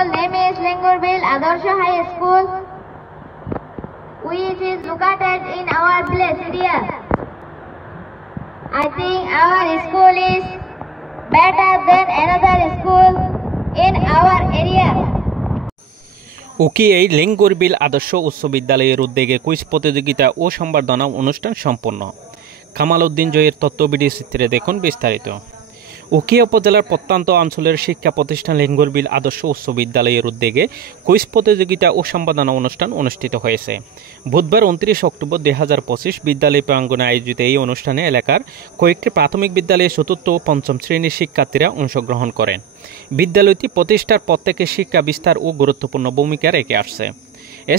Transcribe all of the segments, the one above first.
school name is Lengurbil Adarsha High School, which is located in our village area. I think our school is better than another school in our area. ওকিআই Lengurbil আদর্শ উচ্চ বিদ্যালয়ের উদ্যোগে quiz প্রতিযোগিতা ও সংবর্ধনা অনুষ্ঠান সম্পন্ন। কামাল উদ্দিন জয়ের তথ্য ভিডিও চিত্রে দেখুন বিস্তারিত। ওকিয়া উপজেলার প্রত্যন্ত অঞ্চলের শিক্ষা প্রতিষ্ঠান লেঙ্গুরবিল আদর্শ উচ্চ বিদ্যালয়ের উদ্যোগে কুইজ প্রতিযোগিতা ও সংবর্ধনা অনুষ্ঠান অনুষ্ঠিত হয়েছে। বুধবার 29 অক্টোবর 2025 বিদ্যালয় প্রাঙ্গণে আয়োজিত এই অনুষ্ঠানে এলাকার কয়েকটি প্রাথমিক বিদ্যালয়ে চতুর্থ ও পঞ্চম শ্রেণীর শিক্ষার্থীরা অংশগ্রহণ করেন। বিদ্যালয়টি প্রতিষ্ঠার পর থেকে শিক্ষা বিস্তার ও গুরুত্বপূর্ণ ভূমিকা রেখে আসছে।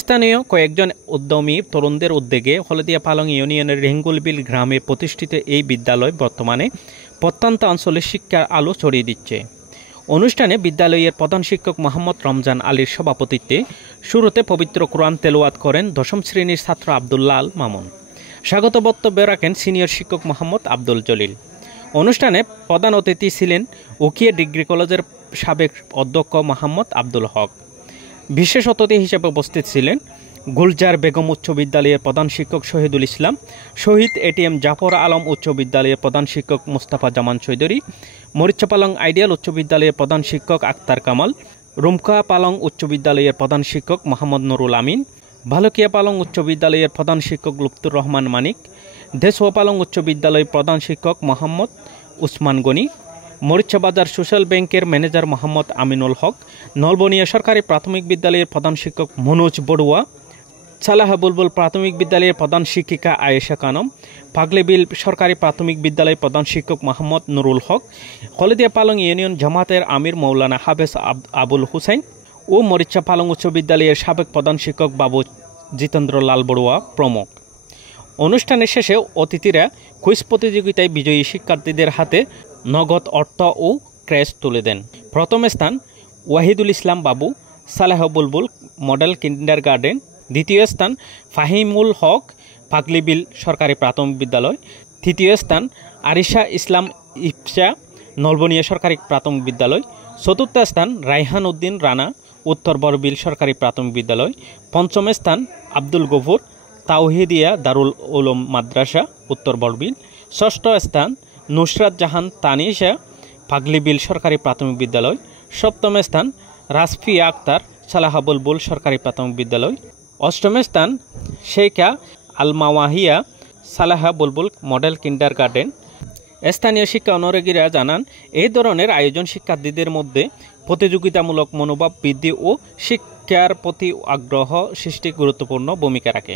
স্থানীয় কয়েকজন উদ্যমী তরুণদের উদ্যোগে হলদিয়া পালং ইউনিয়নের লেঙ্গুরবিল গ্রামে প্রতিষ্ঠিত এই বিদ্যালয় বর্তমানে প্রত্যন্ত অঞ্চলে শিক্ষার আলো ছড়িয়ে দিচ্ছে। অনুষ্ঠানে বিদ্যালয়ের প্রধান শিক্ষক মোহাম্মদ রমজান আলীর সভাপতিত্বে শুরুতে পবিত্র কোরআন তেলাওয়াত করেন দশম শ্রেণীর ছাত্র আব্দুল্লাহ আল মামুন। স্বাগত বক্তব্য রাখেন সিনিয়র শিক্ষক মোহাম্মদ আব্দুল জলিল। অনুষ্ঠানে প্রধান অতিথি ছিলেন ওকিয়া ডিগ্রি কলেজের সাবেক অধ্যক্ষ মোহাম্মদ আব্দুল হক। বিশেষ অতিথি হিসেবে উপস্থিত ছিলেন গুলজার বেগম উচ্চ বিদ্যালয়ের প্রধান শিক্ষক শহীদুল ইসলাম, শহীদ এটিএম জাফর আলম উচ্চ বিদ্যালয়ের প্রধান শিক্ষক মুস্তাফা জামান চৌধুরী, মরিচা পালং আইডিয়াল উচ্চ বিদ্যালয়ের প্রধান শিক্ষক আক্তার কামাল, রুমকা পালং উচ্চ বিদ্যালয়ের প্রধান শিক্ষক মোহাম্মদ নুরুল আমিন, ভালুকিয়া পালং উচ্চ বিদ্যালয়ের প্রধান শিক্ষক লুৎফুর রহমান মানিক, দেশোয়া পালং উচ্চ বিদ্যালয়ের প্রধান শিক্ষক মোহাম্মদ উসমান গনি, মরিচা বাজার সোশ্যাল ব্যাংকের ম্যানেজার মোহাম্মদ আমিনুল হক, নলবনিয়া সরকারি প্রাথমিক বিদ্যালয়ের প্রধান শিক্ষক মনোজ বড়ুয়া, সালাহ বুলবুল প্রাথমিক বিদ্যালয়ের প্রধান শিক্ষিকা আয়েশা কানম, পাগলেবিল সরকারি প্রাথমিক বিদ্যালয়ের প্রধান শিক্ষক মোহাম্মদ নুরুল হক, হলদিয়া পালং ইউনিয়ন জামাতের আমির মৌলানা হাফেজ আবুল হুসাইন ও মরিচা পালং উচ্চ বিদ্যালয়ের সাবেক প্রধান শিক্ষক বাবু জিতেন্দ্র লাল বড়ুয়া প্রমুখ। অনুষ্ঠানের শেষে অতিথিরা কুইজ প্রতিযোগিতায় বিজয়ী শিক্ষার্থীদের হাতে নগদ অর্থ ও ক্রেস্ট তুলে দেন। প্রথম স্থান ওয়াহিদুল ইসলাম বাবু, সালাহ বুলবুল মডেল কিন্ডারগার্টেন। দ্বিতীয় স্থান ফাহিমুল হক, পাগলিবিল সরকারি প্রাথমিক বিদ্যালয়। তৃতীয় স্থান আরিশা ইসলাম ইফসা, নলবনিয়া সরকারি প্রাথমিক বিদ্যালয়। চতুর্থ স্থান রাইহান উদ্দিন রানা, উত্তর বড়বিল সরকারি প্রাথমিক বিদ্যালয়। পঞ্চম স্থান আব্দুল গফুর, তাওহিদিয়া দারুল উলুম মাদ্রাসা, উত্তর বড়বিল। ষষ্ঠ স্থান নুসরাত জাহান তানিশা, পাগলিবিল সরকারি প্রাথমিক বিদ্যালয়। সপ্তম স্থান রাসফিয়া আক্তার, সালাহ বুলবুল সরকারি প্রাথমিক বিদ্যালয়। অষ্টম স্থান শেখা আলমাওয়াহিয়া, সালাহ বুলবুল মডেল কিন্ডারগার্টেন। স্থানীয় শিক্ষা অনুরাগীরা জানান, এই ধরনের আয়োজন শিক্ষার্থীদের মধ্যে প্রতিযোগিতামূলক মনোভাব বৃদ্ধি ও শিক্ষার প্রতি আগ্রহ সৃষ্টি গুরুত্বপূর্ণ ভূমিকা রাখে।